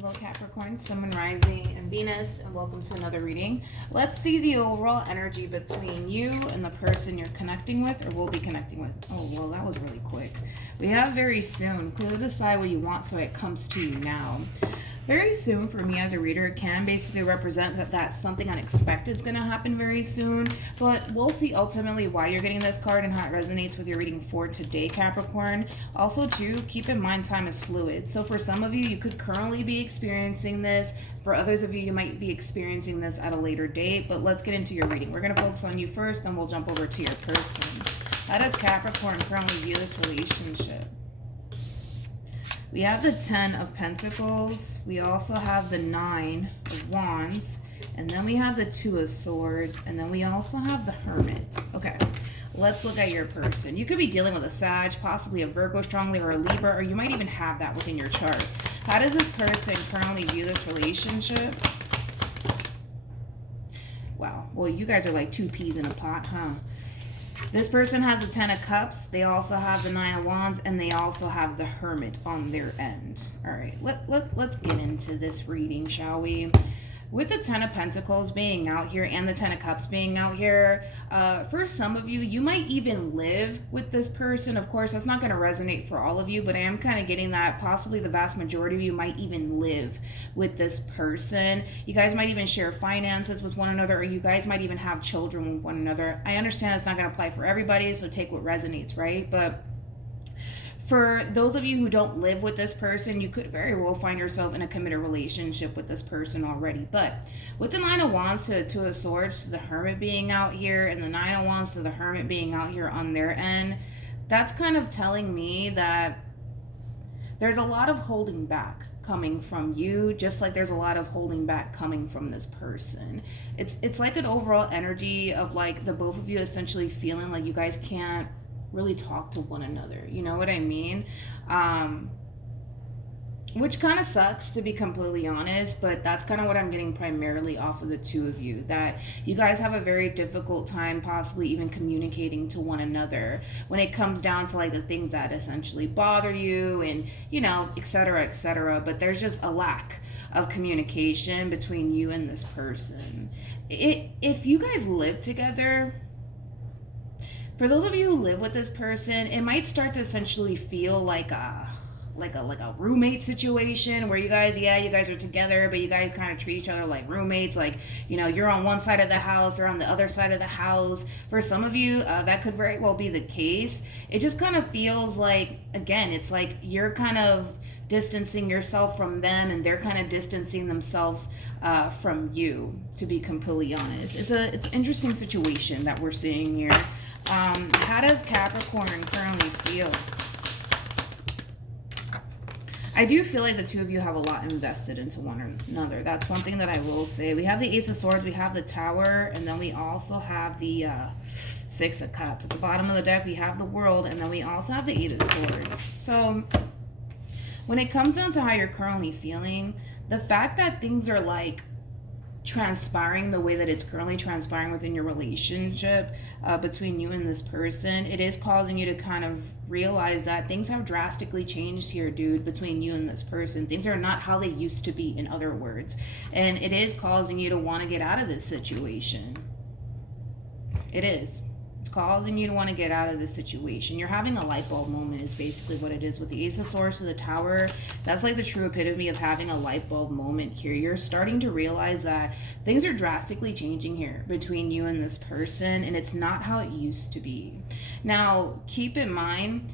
Hello Capricorn, Sun, Moon, Rising, and Venus, and welcome to another reading. Let's see the overall energy between you and the person you're connecting with or will be connecting with. Oh, well, that was really quick. We have very soon. Clearly decide what you want so it comes to you now. Very soon for me as a reader can basically represent that something unexpected is going to happen very soon, but we'll see ultimately why you're getting this card and how it resonates with your reading for today, Capricorn. Also, too, keep in mind time is fluid. So for some of you, you could currently be experiencing this. For others of you, you might be experiencing this at a later date, but let's get into your reading. We're going to focus on you first, then we'll jump over to your person. How does Capricorn currently view this relationship? We have the 10 of Pentacles. We also have the 9 of Wands. And then we have the 2 of Swords. And then we also have the Hermit. Okay, let's look at your person. You could be dealing with a Sag, possibly a Virgo strongly, or a Libra, or you might even have that within your chart. How does this person currently view this relationship? Wow, well, you guys are like two peas in a pot, huh? This person has the 10 of Cups. They also have the 9 of Wands, and they also have the Hermit on their end. All right, let's get into this reading, shall we? With the 10 of Pentacles being out here and the 10 of Cups being out here, for some of you, you might even live with this person. Of course, that's not going to resonate for all of you, but I am kind of getting that possibly the vast majority of you might even live with this person. You guys might even share finances with one another, or you guys might even have children with one another. I understand it's not going to apply for everybody, so take what resonates, right? But for those of you who don't live with this person, you could very well find yourself in a committed relationship with this person already. But with the 9 of Wands to 2 of Swords to the Hermit being out here, and the 9 of Wands to the Hermit being out here on their end, that's kind of telling me that there's a lot of holding back coming from you, just like there's a lot of holding back coming from this person. It's like an overall energy of like the both of you essentially feeling like you guys can't really talk to one another, you know what I mean? Which kind of sucks, to be completely honest, but that's kind of what I'm getting primarily off of the two of you, that you guys have a very difficult time possibly even communicating to one another when it comes down to like the things that essentially bother you and, you know, etc., but there's just a lack of communication between you and this person. If you guys live together, for those of you who live with this person, it might start to essentially feel like a roommate situation where you guys are together, but you guys kind of treat each other like roommates. Like, you know, you're on one side of the house, they're on the other side of the house. For some of you, that could very well be the case. It just kind of feels like, again, it's like you're kind of distancing yourself from them and they're kind of distancing themselves from you, to be completely honest. It's an interesting situation that we're seeing here. How does Capricorn currently feel? I do feel like the two of you have a lot invested into one another. That's one thing that I will say. We have the Ace of Swords, we have the Tower, and then we also have the 6 of Cups. At the bottom of the deck, we have the World, and then we also have the 8 of Swords. So when it comes down to how you're currently feeling, the fact that things are like transpiring the way that it's currently transpiring within your relationship between you and this person, it is causing you to kind of realize that things have drastically changed here, dude, between you and this person. Things are not how they used to be, in other words, and it is causing you to want to get out of this situation. It is. It's causing you to want to get out of this situation. You're having a light bulb moment is basically what it is with the Ace of Swords to the Tower. That's like the true epitome of having a light bulb moment here. You're starting to realize that things are drastically changing here between you and this person, and it's not how it used to be. Now, keep in mind,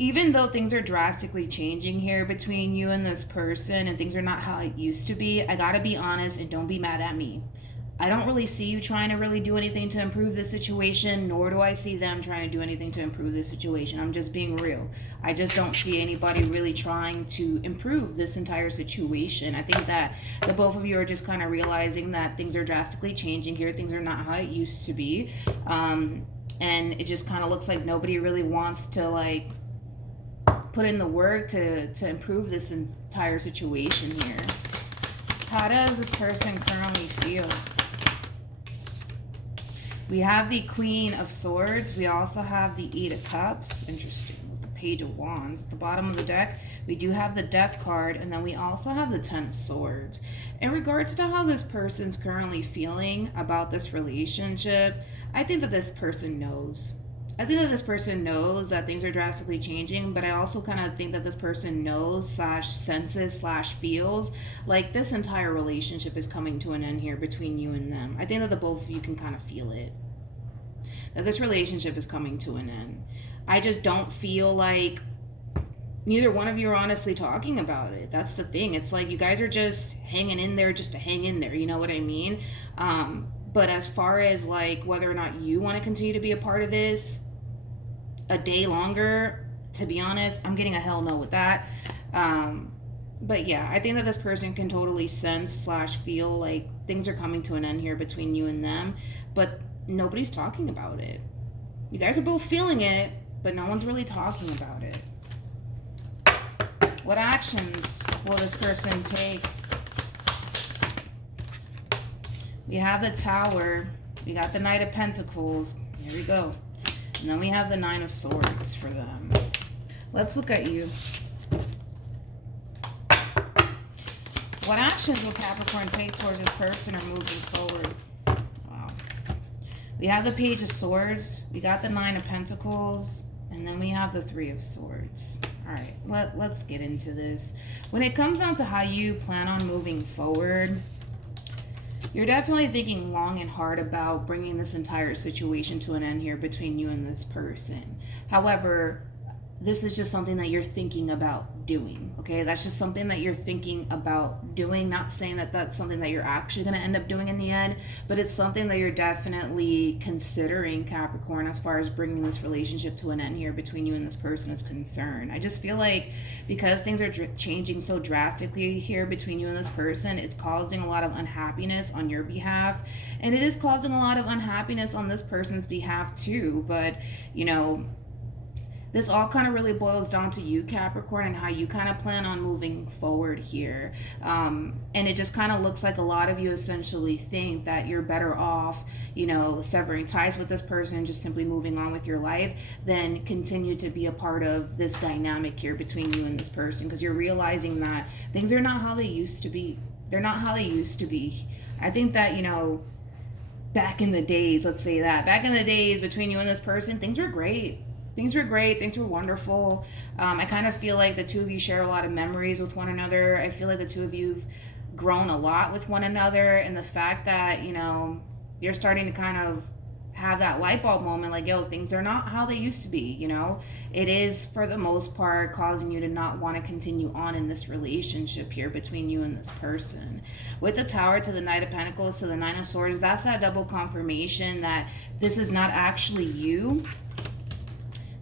even though things are drastically changing here between you and this person and things are not how it used to be, I gotta be honest, and don't be mad at me. I don't really see you trying to really do anything to improve this situation, nor do I see them trying to do anything to improve this situation. I'm just being real. I just don't see anybody really trying to improve this entire situation. I think that the both of you are just kind of realizing that things are drastically changing here. Things are not how it used to be. And it just kind of looks like nobody really wants to like put in the work to improve this entire situation here. How does this person currently feel? We have the Queen of Swords. We also have the 8 of Cups. Interesting with the Page of Wands. At the bottom of the deck, we do have the Death card, and then we also have the Ten of Swords. In regards to how this person's currently feeling about this relationship, I think that this person knows. I think that this person knows that things are drastically changing, but I also kind of think that this person knows / senses / feels like this entire relationship is coming to an end here between you and them. I think that the both of you can kind of feel it, that this relationship is coming to an end. I just don't feel like neither one of you are honestly talking about it. That's the thing. It's like you guys are just hanging in there just to hang in there. You know what I mean? But as far as like whether or not you want to continue to be a part of this a day longer, to be honest, I'm getting a hell no with that. But yeah, I think that this person can totally sense / feel like things are coming to an end here between you and them, but nobody's talking about it. You guys are both feeling it, but no one's really talking about it. What actions will this person take? We have the Tower. We got the Knight of Pentacles. Here we go. And then we have the Nine of Swords for them. Let's look at you. What actions will Capricorn take towards this person or moving forward? Wow. We have the Page of Swords. We got the Nine of Pentacles. And then we have the Three of Swords. All right, let's get into this. When it comes down to how you plan on moving forward, you're definitely thinking long and hard about bringing this entire situation to an end here between you and this person. However, this is just something that you're thinking about doing, okay? That's just something that you're thinking about doing. Not saying that that's something that you're actually going to end up doing in the end, but it's something that you're definitely considering, Capricorn, as far as bringing this relationship to an end here between you and this person is concerned. I just feel like because things are changing so drastically here between you and this person, it's causing a lot of unhappiness on your behalf, and it is causing a lot of unhappiness on this person's behalf too. But, you know, this all kind of really boils down to you, Capricorn, and how you kind of plan on moving forward here. And it just kind of looks like a lot of you essentially think that you're better off, you know, severing ties with this person, just simply moving on with your life, than continue to be a part of this dynamic here between you and this person, because you're realizing that things are not how they used to be. They're not how they used to be. I think that, you know, back in the days, let's say that, back in the days between you and this person, things were great. Things were great. Things were wonderful. I kind of feel like the two of you share a lot of memories with one another. I feel like the two of you have grown a lot with one another. And the fact that, you know, you're starting to kind of have that light bulb moment, like, yo, things are not how they used to be, you know? It is, for the most part, causing you to not want to continue on in this relationship here between you and this person. With the Tower to the Knight of Pentacles to the Nine of Swords, that's that double confirmation that this is not actually you.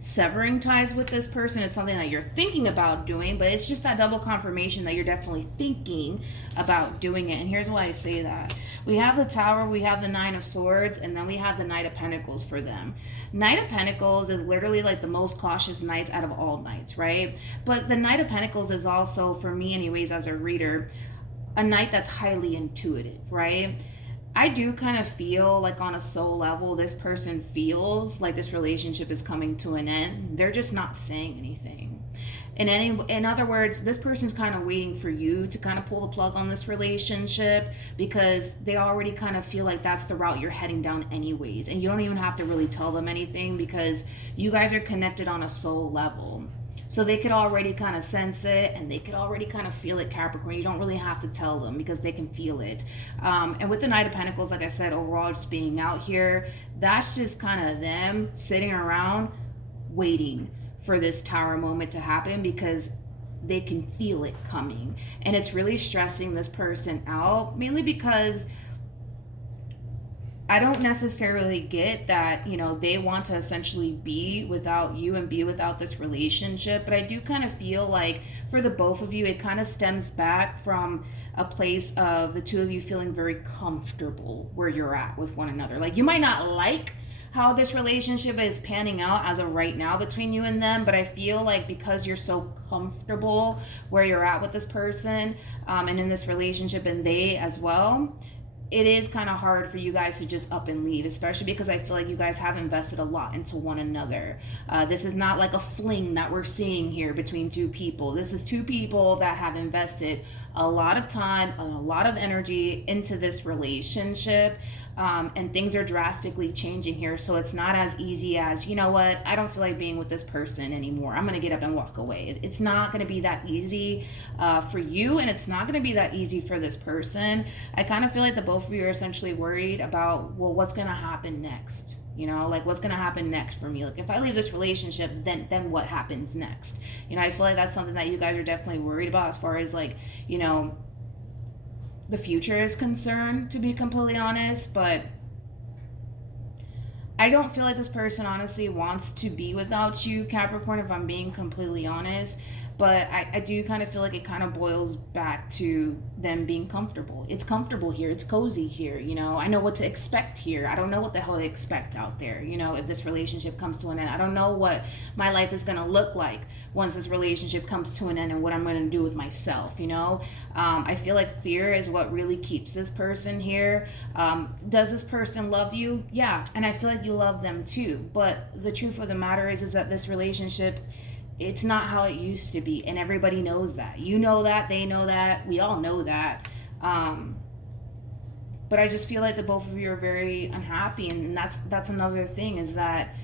Severing ties with this person is something that you're thinking about doing, but it's just that double confirmation that you're definitely thinking about doing it. And here's why I say that. We have the Tower, we have the Nine of Swords, and then we have the Knight of Pentacles for them. Knight of Pentacles is literally like the most cautious knights out of all knights, right? But the Knight of Pentacles is also, for me anyways, as a reader, a knight that's highly intuitive, right? I do kind of feel like on a soul level, this person feels like this relationship is coming to an end. They're just not saying anything. In other words, this person's kind of waiting for you to kind of pull the plug on this relationship, because they already kind of feel like that's the route you're heading down anyways. And you don't even have to really tell them anything, because you guys are connected on a soul level. So they could already kind of sense it, and they could already kind of feel it, Capricorn. You don't really have to tell them, because they can feel it. And with the Knight of Pentacles, like I said, overall just being out here, that's just kind of them sitting around waiting for this Tower moment to happen, because they can feel it coming. And it's really stressing this person out, mainly because I don't necessarily get that, you know, they want to essentially be without you and be without this relationship. But I do kind of feel like for the both of you, it kind of stems back from a place of the two of you feeling very comfortable where you're at with one another. Like, you might not like how this relationship is panning out as of right now between you and them, but I feel like because you're so comfortable where you're at with this person and in this relationship, and they as well, it is kind of hard for you guys to just up and leave, especially because I feel like you guys have invested a lot into one another. This is not like a fling that we're seeing here between two people. This is two people that have invested a lot of time and a lot of energy into this relationship. And things are drastically changing here. So it's not as easy as, you know what, I don't feel like being with this person anymore. I'm going to get up and walk away. It's not going to be that easy for you, and it's not going to be that easy for this person. I kind of feel like the both of you are essentially worried about, well, what's going to happen next? You know, like what's going to happen next for me? Like if I leave this relationship, then what happens next? You know, I feel like that's something that you guys are definitely worried about as far as like, you know, the future is concerned, to be completely honest. But I don't feel like this person honestly wants to be without you, Capricorn, if I'm being completely honest. But I do kind of feel like it kind of boils back to them being comfortable. It's comfortable here. It's cozy here. You know, I know what to expect here. I don't know what the hell to expect out there. You know, if this relationship comes to an end, I don't know what my life is going to look like once this relationship comes to an end and what I'm going to do with myself. You know, I feel like fear is what really keeps this person here. Does this person love you? Yeah. And I feel like you love them too. But the truth of the matter is that this relationship, it's not how it used to be, and everybody knows that. You know that, they know that, we all know that. But I just feel like the both of you are very unhappy, and that's another thing, is that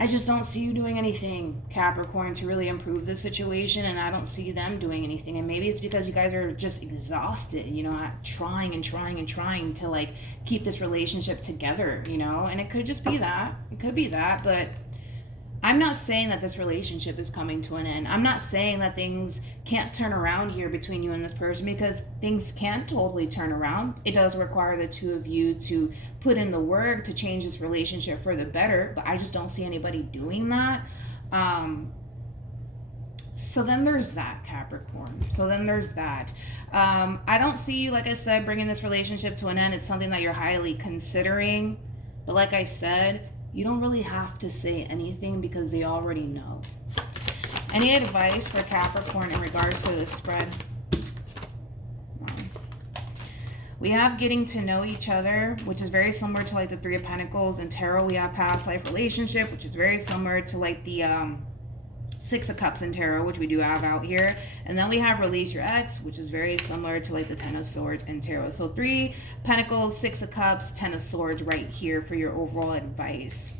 I just don't see you doing anything, Capricorn, to really improve the situation, and I don't see them doing anything. And maybe it's because you guys are just exhausted, you know, trying to like keep this relationship together, you know. And it could just be that. It could be that, but I'm not saying that this relationship is coming to an end. I'm not saying that things can't turn around here between you and this person, because things can totally turn around. It does require the two of you to put in the work to change this relationship for the better, but I just don't see anybody doing that. So then there's that, Capricorn. So then there's that. I don't see you, like I said, bringing this relationship to an end. It's something that you're highly considering. But like I said, you don't really have to say anything because they already know. Any advice for Capricorn in regards to this spread? We have getting to know each other, which is very similar to like the Three of Pentacles. In tarot, we have past life relationship, which is very similar to like the Six of Cups in tarot, which we do have out here. And then we have release your ex, which is very similar to like the Ten of Swords in tarot. So Three Pentacles, Six of Cups, Ten of Swords right here for your overall advice.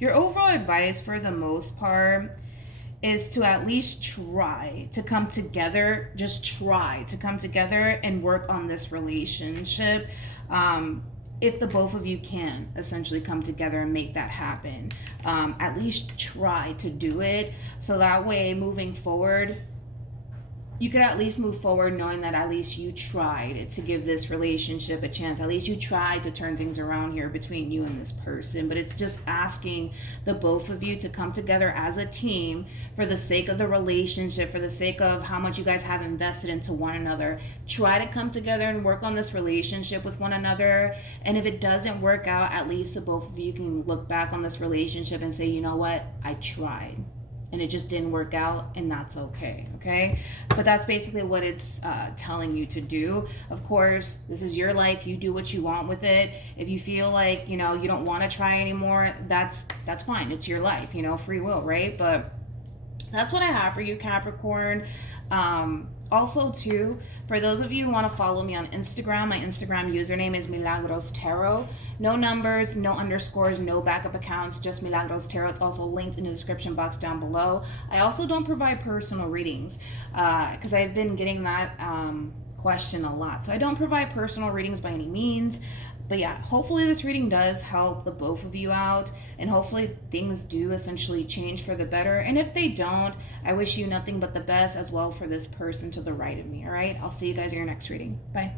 Your overall advice for the most part is to at least try to come together. Just try to come together and work on this relationship. If the both of you can essentially come together and make that happen, at least try to do it. So that way, moving forward, you could at least move forward knowing that at least you tried to give this relationship a chance. At least you tried to turn things around here between you and this person. But it's just asking the both of you to come together as a team for the sake of the relationship, for the sake of how much you guys have invested into one another. Try to come together and work on this relationship with one another. And if it doesn't work out, at least the both of you can look back on this relationship and say, you know what, I tried. And it just didn't work out, and that's okay, okay? But that's basically what it's telling you to do. Of course, this is your life. You do what you want with it. If you feel like, you know, you don't want to try anymore, that's fine. It's your life, you know, free will, right? But that's what I have for you, Capricorn. Also, too, for those of you who want to follow me on Instagram, my Instagram username is MilagrosTarot. No numbers, no underscores, no backup accounts, just MilagrosTarot. It's also linked in the description box down below. I also don't provide personal readings because I've been getting that question a lot. So I don't provide personal readings by any means. But yeah, hopefully this reading does help the both of you out, and hopefully things do essentially change for the better. And if they don't, I wish you nothing but the best as well for this person to the right of me, all right? I'll see you guys in your next reading. Bye.